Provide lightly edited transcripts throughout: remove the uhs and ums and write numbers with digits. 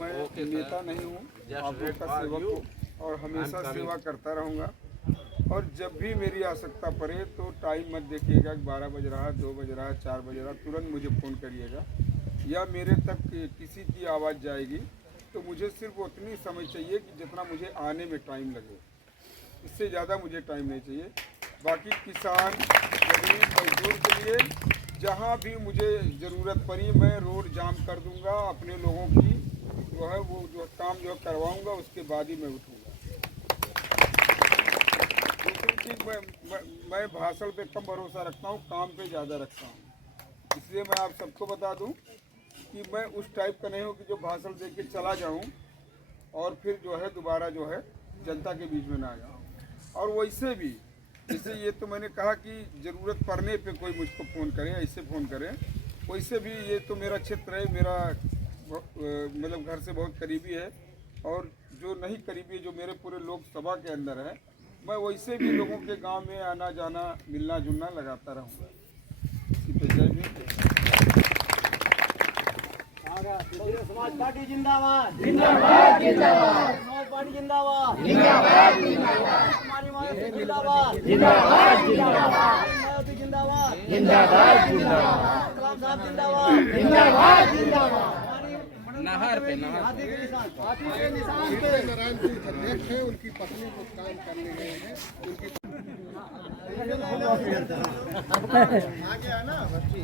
मैं नेता नहीं हूँ, आप लोग का सेवक हूँ और हमेशा सेवा करता रहूँगा। और जब भी मेरी आवश्यकता पड़े तो टाइम मत देखिएगा कि 12 बज रहा, 2 बज रहा, 4 बज रहा, तुरंत मुझे फ़ोन करिएगा या मेरे तक किसी की आवाज़ जाएगी तो मुझे सिर्फ उतनी समय चाहिए कि जितना मुझे आने में टाइम लगे, इससे ज़्यादा मुझे टाइम नहीं चाहिए। बाकी किसान, गरीब, मजदूर के लिए जहाँ भी मुझे ज़रूरत पड़ी मैं रोड जाम कर दूंगा, अपने लोगों की जो है वो जो काम जो करवाऊंगा उसके बाद ही मैं उठूंगा। दूसरी चीज़ मैं भाषण पे कम भरोसा रखता हूँ, काम पे ज़्यादा रखता हूँ। इसलिए मैं आप सबको बता दूँ कि मैं उस टाइप का नहीं हूँ कि जो भाषण दे के चला जाऊँ और फिर जो है दोबारा जो है जनता के बीच में ना आ जाऊँ। और वैसे भी जैसे ये तो मैंने कहा कि ज़रूरत पड़ने पे कोई मुझको फ़ोन करे, ऐसे फ़ोन करे, वैसे भी ये तो मेरा क्षेत्र है, मेरा मतलब घर से बहुत करीबी है। और जो नहीं करीबी, जो मेरे पूरे लोकसभा के अंदर है, मैं वैसे भी लोगों के गांव में आना जाना, मिलना जुलना लगाता रहूँगा। इसी पे जय भीम। समाज पार्टी जिंदाबाद जिंदाबाद जिंदाबाद, समाज पार्टी जिंदाबाद जिंदाबाद जिंदाबाद, हमारी मायावती जिंदाबाद जिंदाबाद जिंदाबाद, मायावती जिंदाबाद जिंदाबाद जिंदाबाद, कलाम साहब जिंदाबाद जिंदाबाद जिंदाबाद। नहर पे हाथी के निशान पे नारायणपुर अध्यक्ष है, उनकी पत्नी कुछ काम करने गए हैं, उनकी आ गया ना बच्ची।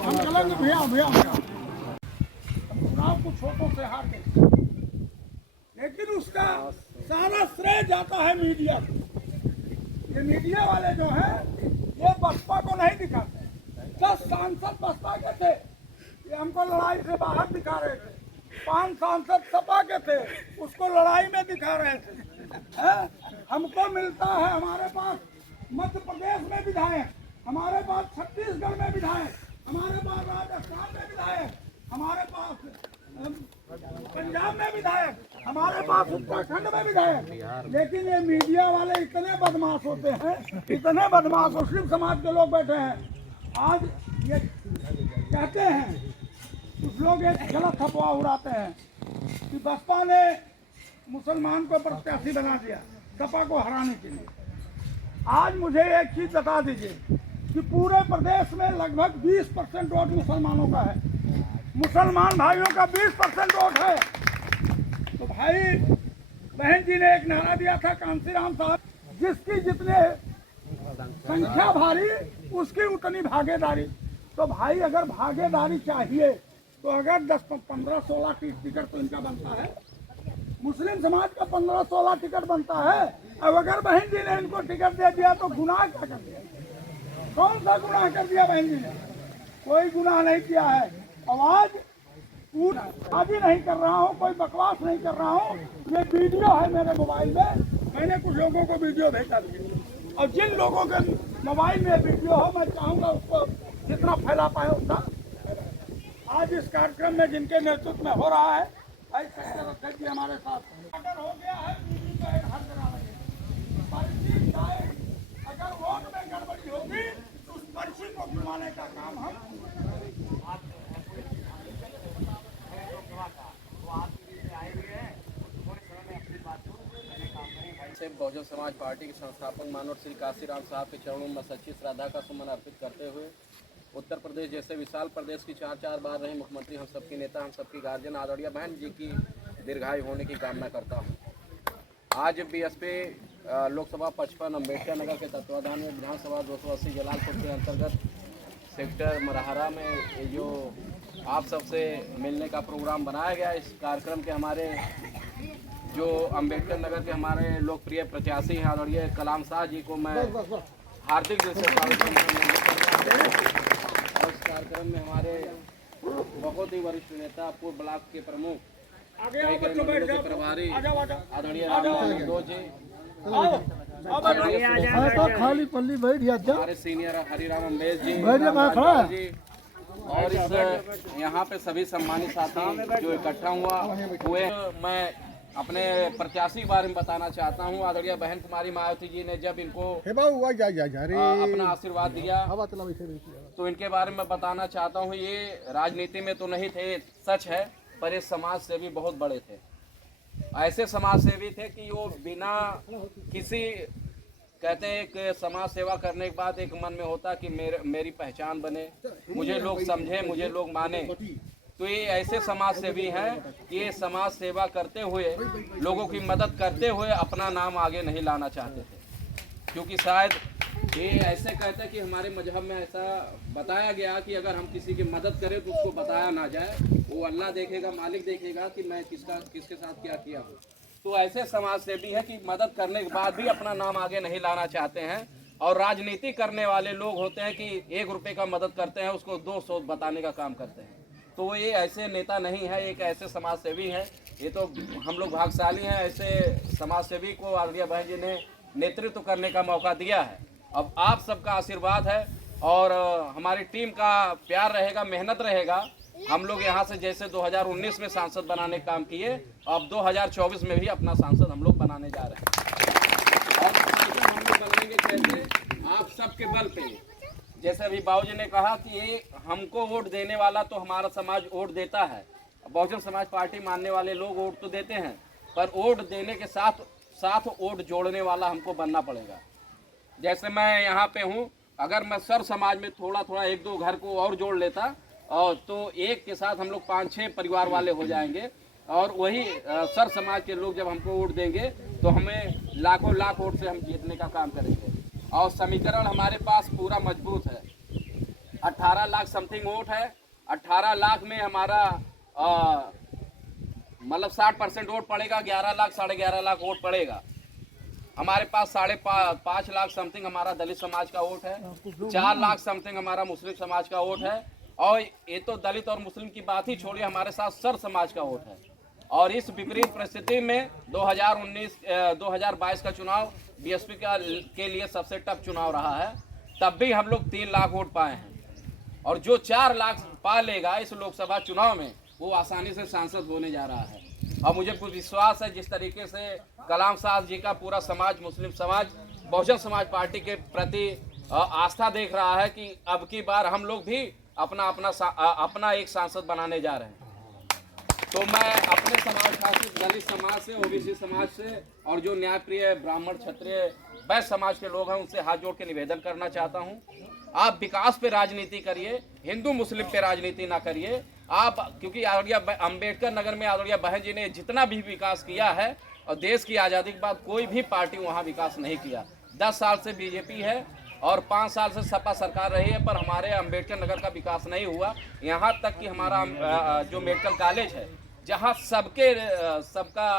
हम चलेंगे भैया भैया भैया, चुनाव कुछ छोटों से हार गए, लेकिन उसका सारा श्रेय जाता है मीडिया को। ये मीडिया वाले जो हैं ये बसपा को नहीं दिखाते। 10 सांसद बसपा के थे, ये हमको लड़ाई से बाहर दिखा रहे थे। 5 सांसद सपा के थे, उसको लड़ाई में दिखा रहे थे। हमको मिलता है, हमारे पास मध्य प्रदेश में विधायक, हमारे पास छत्तीसगढ़ में विधायक, हमारे पास राजस्थान में विधायक, हमारे पास पंजाब में विधायक, हमारे पास उत्तराखंड में विधायक। लेकिन ये मीडिया वाले इतने बदमाश होते हैं, इतने बदमाश, मुस्लिम समाज के लोग बैठे हैं। आज ये कहते हैं कुछ लोग एक गलत अफवाह उड़ाते हैं कि बसपा ने मुसलमान को प्रत्याशी बना दिया सपा को हराने के लिए। आज मुझे एक चीज बता दीजिए कि पूरे प्रदेश में लगभग 20% वोट मुसलमानों का है, मुसलमान भाइयों का 20% वोट है। तो भाई बहन जी ने एक नारा दिया था कांसीराम साहब, जिसकी जितने संख्या भारी उसकी उतनी भागीदारी। तो भाई अगर भागीदारी चाहिए तो अगर 10, 15, 16 टिकट तो इनका बनता है, मुस्लिम समाज का 15, 16 टिकट बनता है। अब अगर बहन जी ने इनको टिकट दे दिया तो गुनाह क्या कर दिया? कौन सा गुनाह कर दिया बहन जी ने? कोई गुनाह नहीं किया है। आवाज आदि नहीं कर रहा हूँ, कोई बकवास नहीं कर रहा हूँ। ये वीडियो है मेरे मोबाइल में, मैंने कुछ लोगों को वीडियो भेजा दिया, और जिन लोगों के मोबाइल में वीडियो हो मैं चाहूँगा उसको जितना फैला पाए उतना। आज इस कार्यक्रम में जिनके नेतृत्व में हो रहा है ऐसे अध्यक्ष जी हमारे साथ अगर हो गया है, हर जगह लगे पर्ची चाहे, अगर वोट में गड़बड़ी होगी तो उस पर्ची को गिरवाने का काम हम बहुजन समाज पार्टी के संस्थापक मानव श्री काशीराम साहब के चरणों में सच्ची श्रद्धा का सुमन अर्पित करते हुए उत्तर प्रदेश जैसे विशाल प्रदेश की 4 बार रहे मुख्यमंत्री, हम सबकी नेता, हम सबकी गार्जियन आदरणीय बहन जी की दीर्घायु होने की कामना करता हूँ। आज बीएसपी लोकसभा 55 अम्बेडकर नगर के तत्वाधान में विधानसभा 280 जलालपुर के अंतर्गत सेक्टर मरहरा में ये जो आप सबसे मिलने का प्रोग्राम बनाया गया, इस कार्यक्रम के हमारे जो अम्बेडकर नगर के हमारे लोकप्रिय प्रत्याशी हैं आदरणीय कलाम साहब जी को मैं हार्दिक दिल से स्वागत करता हूँ। और इस कार्यक्रम में हमारे बहुत ही वरिष्ठ नेता, पूर्व ब्लॉक के प्रमुख, प्रभारी आदरणीय रामदोज जी, खाली पल्ली बैठ जाता, हमारे सीनियर हरिराम अम्बेश जी, और इस यहाँ पे सभी सम्मानित साथी जो इकट्ठा हुए, मैं अपने प्रत्याशी के बारे में बताना चाहता हूं। आदरणीय बहन कुमारी मायावती जी ने जब इनको हे बाबू आ जा रे अपना आशीर्वाद दिया हवा चला वैसे वैसे तो इनके बारे में बताना चाहता हूं। ये राजनीति में तो नहीं थे, सच है, पर ये समाज सेवी बहुत बड़े थे। ऐसे समाज सेवी थे कि वो बिना किसी, कहते हैं कि समाज सेवा करने के बाद एक मन में होता कि मेरी पहचान बने, मुझे लोग समझे, मुझे लोग माने। तो ये ऐसे समाज सेवी हैं कि ये समाज सेवा करते हुए, लोगों की मदद करते हुए अपना नाम आगे नहीं लाना चाहते थे। क्योंकि शायद ये ऐसे कहते हैं कि हमारे मजहब में ऐसा बताया गया कि अगर हम किसी की मदद करें तो उसको बताया ना जाए, वो अल्लाह देखेगा, मालिक देखेगा कि मैं किसके साथ क्या किया हूँ। तो ऐसे समाज सेवी है कि मदद करने के बाद भी अपना नाम आगे नहीं लाना चाहते हैं। और राजनीति करने वाले लोग होते हैं कि 1 रुपये का मदद करते हैं, उसको 200 बताने का काम करते हैं। तो ये ऐसे नेता नहीं है, एक ऐसे समाज सेवी है। ये तो हम लोग भाग्यशाली हैं, ऐसे समाज सेवी को आदरणीय बहन जी ने नेतृत्व करने का मौका दिया है। अब आप सबका आशीर्वाद है और हमारी टीम का प्यार रहेगा, मेहनत रहेगा। हम लोग यहाँ से जैसे 2019 में सांसद बनाने का काम किए, अब 2024 में भी अपना सांसद हम लोग बनाने जा रहे हैं। और हम लोग बनाएंगे कैसे? आप सबके बल पे। जैसे अभी बाबूजी ने कहा कि ये हमको वोट देने वाला तो हमारा समाज वोट देता है, बहुजन समाज पार्टी मानने वाले लोग वोट तो देते हैं, पर वोट देने के साथ साथ वोट जोड़ने वाला हमको बनना पड़ेगा। जैसे मैं यहाँ पे हूँ, अगर मैं सर समाज में थोड़ा थोड़ा 1-2 घर को और जोड़ लेता और तो एक के साथ हम लोग 5-6 परिवार वाले हो जाएंगे। और वही सर समाज के लोग जब हमको वोट देंगे तो हमें लाखों लाख वोट से हम जीतने का काम करेंगे। और समीकरण हमारे पास पूरा मजबूत है। 18 लाख समथिंग वोट है। 18 लाख में हमारा मतलब 60% वोट पड़ेगा, 11 लाख 11.5 लाख वोट पड़ेगा। हमारे पास 5.5 लाख समथिंग हमारा दलित समाज का वोट है, 4 लाख समथिंग हमारा मुस्लिम समाज का वोट है। और ये तो दलित और मुस्लिम की बात ही छोड़िए, हमारे साथ सर समाज का वोट है। और इस विपरीत परिस्थिति में 2022 का चुनाव बीएसपी के लिए सबसे टफ चुनाव रहा है, तब भी हम लोग 3 लाख वोट पाए हैं। और जो 4 लाख पा लेगा इस लोकसभा चुनाव में, वो आसानी से सांसद होने जा रहा है। और मुझे विश्वास है जिस तरीके से कलाम साहब जी का पूरा समाज, मुस्लिम समाज, बहुजन समाज पार्टी के प्रति आस्था देख रहा है कि अब की बार हम लोग भी अपना एक सांसद बनाने जा रहे हैं। तो मैं अपने समाज, खासकर दलित समाज से, ओबीसी समाज से और जो न्यायप्रिय ब्राह्मण, क्षत्रिय, वैश्य समाज के लोग हैं, उनसे हाथ जोड़ के निवेदन करना चाहता हूं, आप विकास पे राजनीति करिए, हिंदू मुस्लिम पे राजनीति ना करिए आप। क्योंकि आदरणीय अम्बेडकर नगर में आदरणीय बहन जी ने जितना भी विकास किया है, और देश की आज़ादी के बाद कोई भी पार्टी वहाँ विकास नहीं किया। 10 साल से बीजेपी है और 5 साल से सपा सरकार रही है, पर हमारे अम्बेडकर नगर का विकास नहीं हुआ। यहाँ तक कि हमारा जो मेडिकल कॉलेज है, जहाँ सबका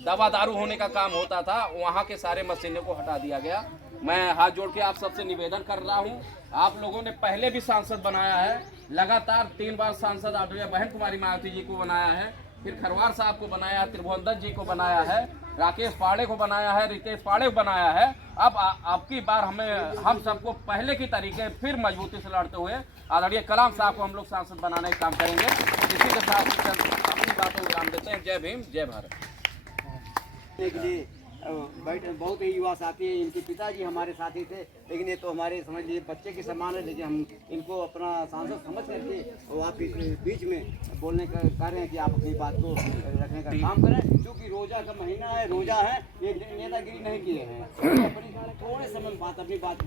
दवा दारू होने का काम होता था, वहाँ के सारे मशीनों को हटा दिया गया। मैं हाथ जोड़ के आप सबसे निवेदन कर रहा हूँ, आप लोगों ने पहले भी सांसद बनाया है, लगातार 3 बार सांसद आदरणीय बहन कुमारी मायावती जी को बनाया है, फिर खरवार साहब को बनाया है, त्रिभुवन जी को बनाया है, राकेश पाड़े को बनाया है, रितेश पाड़े को बनाया है। अब आपकी बार हम सबको पहले की तरीके फिर मजबूती से लड़ते हुए आदरणीय कलाम साहब को हम लोग सांसद बनाने का काम करेंगे। इसी के साथ अपनी बातों को विराम देते हैं। जय भीम, जय भारत। के लिए बहुत ही युवा साथी हैं। इनके पिताजी हमारे साथी थे, लेकिन ये तो हमारे समझ लीजिए बच्चे के समान है। लेकिन हम इनको अपना सांसद समझ करके और आप इस बीच में बोलने का कार्य है कि आप अपनी बात को रखने का काम करें, क्योंकि रोजा का महीना है, रोजा है, ये नेतागिरी नहीं किए हैं। थोड़े समय बाद अपनी बात